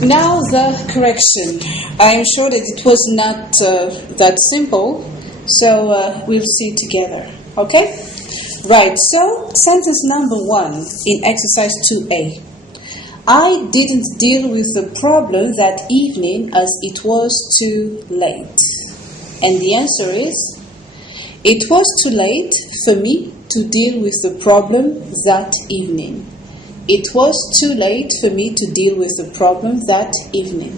Now the correction. I'm sure that it was not that simple, so we'll see together. Okay? Right, so sentence number 1 in exercise 2A. I didn't deal with the problem that evening as it was too late. And the answer is, it was too late for me to deal with the problem that evening. It was too late for me to deal with the problem that evening.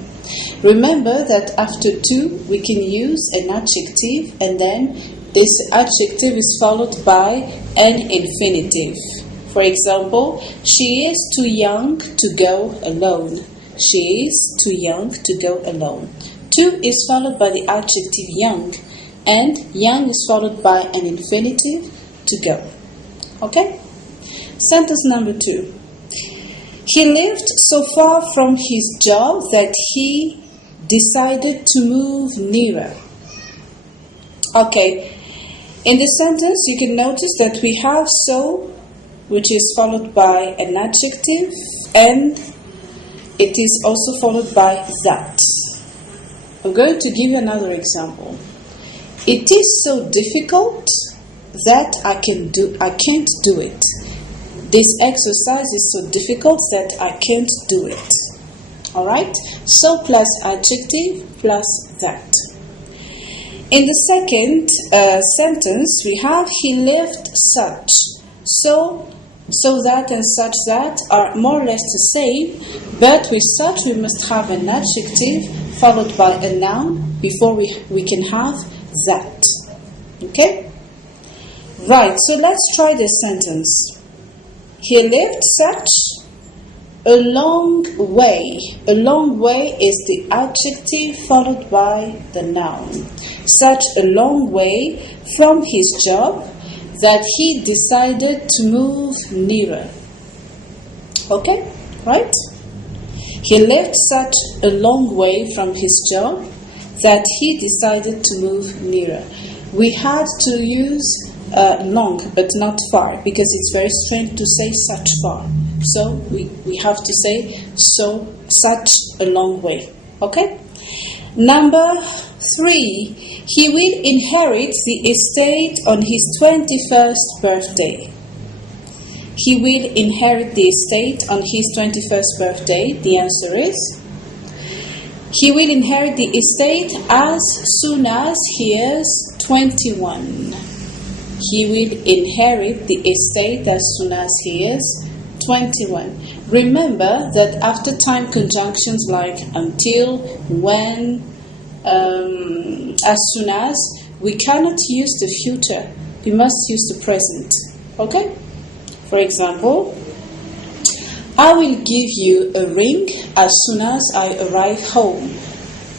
Remember that after to, we can use an adjective, and then this adjective is followed by an infinitive. For example, she is too young to go alone. She is too young to go alone. To is followed by the adjective young, and young is followed by an infinitive, to go. Okay? Sentence number 2. He lived so far from his job that he decided to move nearer. Okay, in this sentence you can notice that we have so, which is followed by an adjective, and it is also followed by that. I'm going to give you another example. It is so difficult that I can't do it. This exercise is so difficult that I can't do it. Alright? So plus adjective plus that. In the second sentence, we have he lived such. So that and such that are more or less the same, but with such we must have an adjective followed by a noun before we can have that. Okay? Right, so let's try this sentence. He lived such a long way. A long way is the adjective followed by the noun. Such a long way from his job that he decided to move nearer. Okay, right? He lived such a long way from his job that he decided to move nearer. We had to use long but not far, because it's very strange to say such far. So we have to say so such a long way. Okay? Number 3. He will inherit the estate on his 21st birthday. He will inherit the estate on his 21st birthday. The answer is, he will inherit the estate as soon as he is 21. He will inherit the estate as soon as he is 21. Remember that after time conjunctions like until, when, as soon as, we cannot use the future. We must use the present. Okay? For example, I will give you a ring as soon as I arrive home.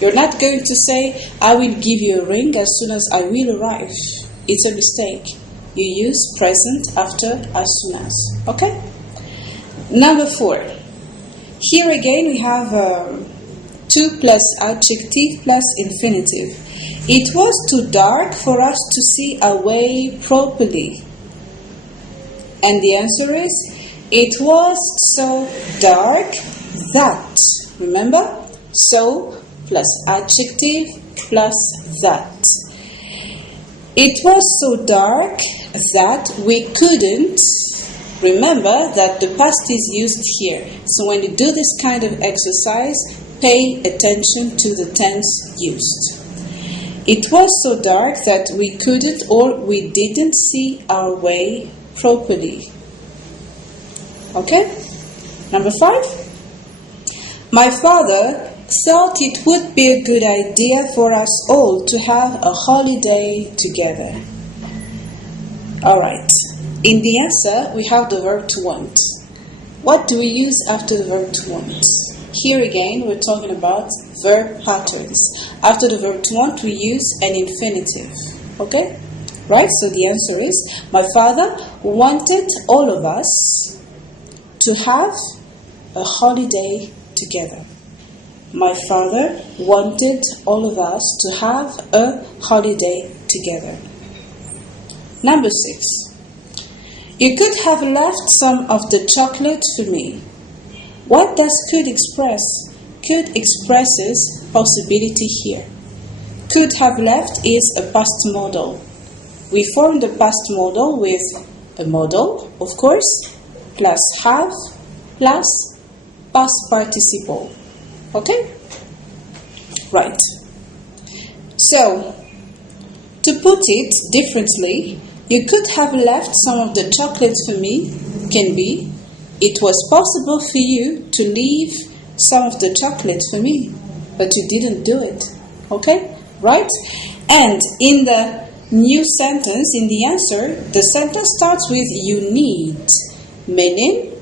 You're not going to say, I will give you a ring as soon as I will arrive. It's a mistake. You use present after as soon as. Okay? Number 4. Here again we have to plus adjective plus infinitive. It was too dark for us to see our way properly. And the answer is, it was so dark that. Remember? So plus adjective plus that. It was so dark that we couldn't. Remember that the past is used here. So when you do this kind of exercise, pay attention to the tense used. It was so dark that we couldn't or we didn't see our way properly. Okay? Number 5. My father thought it would be a good idea for us all to have a holiday together. Alright, in the answer we have the verb to want. What do we use after the verb to want? Here again we're talking about verb patterns. After the verb to want we use an infinitive. Okay? Right, so the answer is, my father wanted all of us to have a holiday together. My father wanted all of us to have a holiday together. Number 6. You could have left some of the chocolate for me. What does could express? could expresses possibility here. Could have left is a past modal. We form the past modal with a modal, of course, plus have, plus past participle. Okay? Right. So, to put it differently, you could have left some of the chocolates for me. Can be, it was possible for you to leave some of the chocolates for me, but you didn't do it. Okay? Right? And in the new sentence, in the answer, the sentence starts with you need, meaning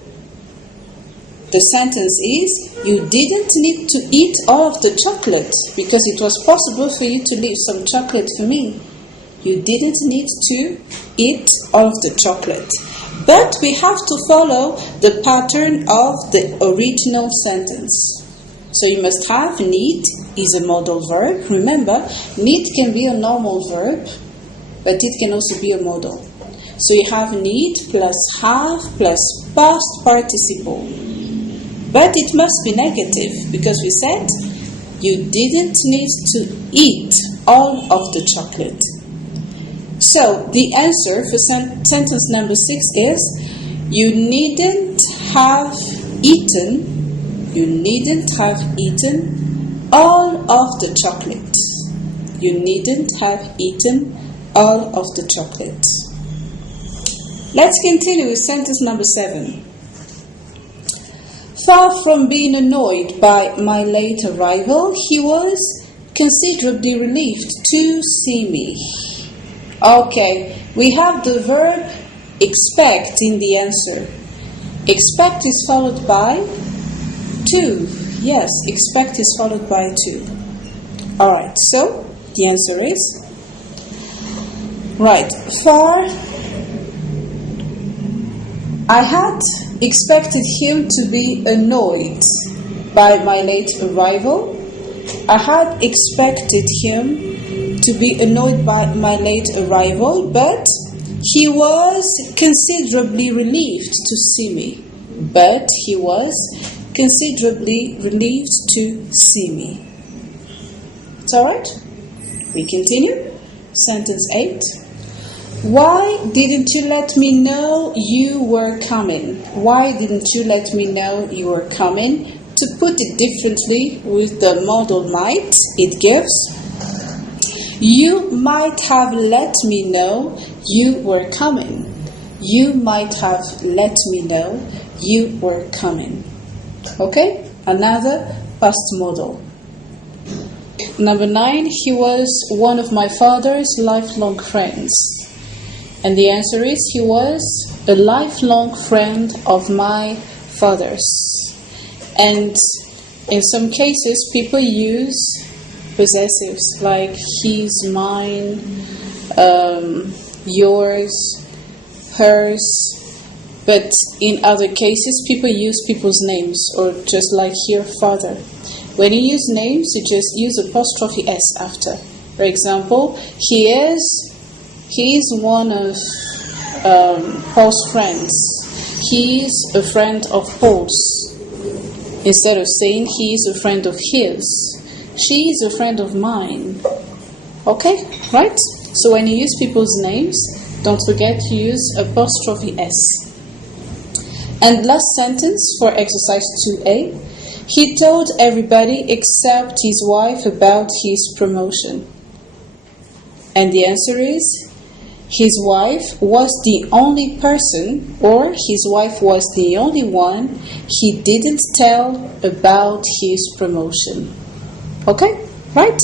the sentence is you didn't need to eat all of the chocolate because it was possible for you to leave some chocolate for me. You didn't need to eat all of the chocolate. But we have to follow the pattern of the original sentence. So you must have need is a modal verb. Remember, need can be a normal verb, but it can also be a modal. So you have need plus have plus past participle. But it must be negative because we said you didn't need to eat all of the chocolate. So the answer for sentence number 6 is you needn't have eaten all of the chocolate. You needn't have eaten all of the chocolate. Let's continue with sentence number 7. Far from being annoyed by my late arrival, he was considerably relieved to see me. Okay, we have the verb expect in the answer. Expect is followed by to. Yes, expect is followed by to. Alright, so the answer is right. Far. I had expected him to be annoyed by my late arrival. I had expected him to be annoyed by my late arrival, but he was considerably relieved to see me. But he was considerably relieved to see me. It's alright? We continue. Sentence 8. Why didn't you let me know you were coming? Why didn't you let me know you were coming? To put it differently, with the modal might, it gives you might have let me know you were coming. You might have let me know you were coming. Okay? Another past modal. Number 9, he was one of my father's lifelong friends. And the answer is he was a lifelong friend of my father's. And in some cases, people use possessives like he's, mine, yours, hers. But in other cases, people use people's names, or just like here, father. When you use names, you just use apostrophe s after. For example, he is one of Paul's friends. He is a friend of Paul's. Instead of saying he is a friend of his, she is a friend of mine. Okay, right? So when you use people's names, don't forget to use apostrophe s. And last sentence for exercise 2a. He told everybody except his wife about his promotion. And the answer is his wife was the only person, or his wife was the only one he didn't tell about his promotion. Okay, right?